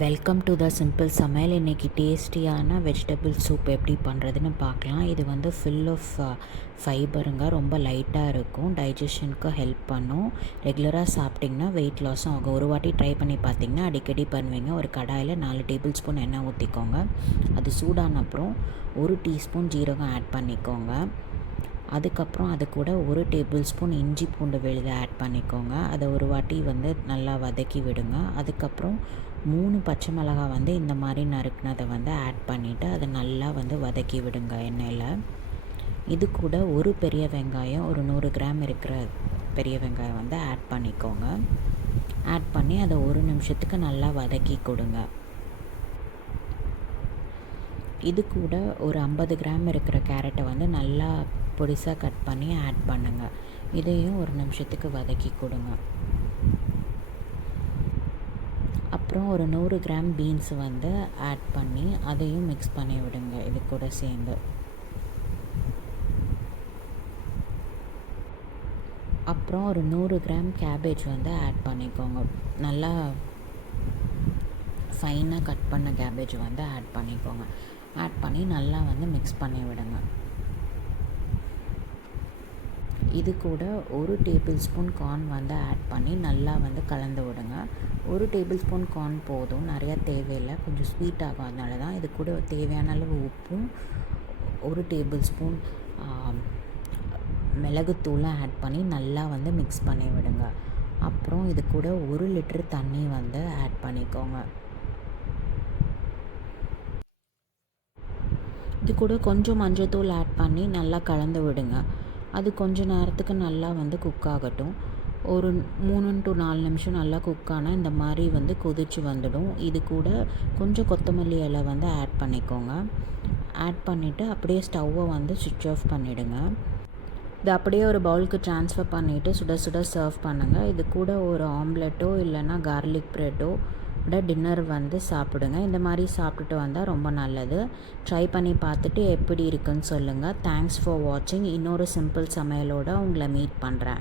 Welcome to the simple சமையல். இன்றைக்கி டேஸ்டியான வெஜிடபிள் சூப் எப்படி பண்ணுறதுன்னு பார்க்கலாம். இது வந்து ஃபில் ஆஃப் ஃபைபருங்க, ரொம்ப லைட்டாக இருக்கும், டைஜஷனுக்கு ஹெல்ப் பண்ணும். ரெகுலராக சாப்பிட்டிங்கன்னா வெயிட் லாஸும் ஆகும். ஒரு வாட்டி ட்ரை பண்ணி பார்த்திங்கன்னா அடிக்கடி பண்ணுவீங்க. ஒரு கடாயில் 4 டேபிள் ஸ்பூன் எண்ணெய் ஊற்றிக்கோங்க. அது சூடான அப்புறம் 1 டீஸ்பூன் ஜீரகம் ஆட் பண்ணிக்கோங்க. அதுக்கப்புறம் அது கூட 1 டேபிள் ஸ்பூன் இஞ்சி பூண்டு விழுதை ஆட் பண்ணிக்கோங்க. அதை ஒரு வாட்டி வந்து நல்லா வதக்கி விடுங்க. அதுக்கப்புறம் 3 பச்சை மிளகாய் வந்து இந்த மாதிரி நறுக்குனதை வந்து ஆட் பண்ணிவிட்டு அதை நல்லா வந்து வதக்கி விடுங்க எண்ணெயில். இது கூட ஒரு பெரிய வெங்காயம், ஒரு 100 கிராம் இருக்கிற பெரிய வெங்காயம் வந்து ஆட் பண்ணிக்கோங்க. ஆட் பண்ணி அதை 1 நிமிஷத்துக்கு நல்லா வதக்கி கொடுங்க. இது கூட ஒரு 50 கிராம் இருக்கிற கேரட்டை வந்து நல்லா பொடிசாக கட் பண்ணி ஆட் பண்ணுங்கள். இதையும் 1 நிமிஷத்துக்கு வதக்கி கொடுங்க. அப்புறம் ஒரு 100 கிராம் பீன்ஸ் வந்து ஆட் பண்ணி அதையும் மிக்ஸ் பண்ணி விடுங்க இது கூட சேர்ந்து. அப்புறம் ஒரு 100 கிராம் கேபேஜ் வந்து ஆட் பண்ணிக்கோங்க. நல்லா ஃபைனாக கட் பண்ண கேபேஜ் வந்து ஆட் பண்ணிக்கோங்க. ஆட் பண்ணி நல்லா வந்து மிக்ஸ் பண்ணி விடுங்க. இது கூட 1 டேபிள் ஸ்பூன் கார்ன் வந்து ஆட் பண்ணி நல்லா வந்து கலந்து விடுங்க. 1 டேபிள் ஸ்பூன் கார்ன் போதும், நிறையா தேவையில்லை, கொஞ்சம் ஸ்வீட் ஆகும். அதனால தான். இது கூட தேவையான அளவு உப்பும் 1 டேபிள் ஸ்பூன் மிளகுத்தூளும் ஆட் பண்ணி நல்லா வந்து மிக்ஸ் பண்ணி விடுங்க. அப்புறம் இது கூட 1 லிட்டர் தண்ணி வந்து ஆட் பண்ணிக்கோங்க. இது கூட கொஞ்சம் மஞ்சள்தூள் ஆட் பண்ணி நல்லா கலந்து விடுங்க. அது கொஞ்சம் நேரத்துக்கு நல்லா வந்து குக் ஆகட்டும். ஒரு 3 to 4 நிமிஷம் நல்லா குக் ஆனால் இந்த மாதிரி வந்து கொதிச்சு வந்துடும். இது கூட கொஞ்சம் கொத்தமல்லி இலை வந்து ஆட் பண்ணிக்கோங்க. ஆட் பண்ணிவிட்டு அப்படியே ஸ்டவ்வை வந்து சுவிட்ச் ஆஃப் பண்ணிவிடுங்க. இது அப்படியே ஒரு பவுலுக்கு ட்ரான்ஸ்ஃபர் பண்ணிவிட்டு சுட சுட சர்வ் பண்ணுங்கள். இது கூட ஒரு ஆம்லெட்டோ இல்லைன்னா கார்லிக் ப்ரெட்டோ டின்னர் வந்து சாப்பிடுங்க. இந்த மாதிரி சாப்பிட்டுட்டு வந்தால் ரொம்ப நல்லது. ட்ரை பண்ணி பார்த்துட்டு எப்படி இருக்குன்னு சொல்லுங்கள். தேங்க்ஸ் ஃபார் வாட்சிங். இன்னொரு சிம்பிள் சமையலோடு உங்களை மீட் பண்ணுறேன்.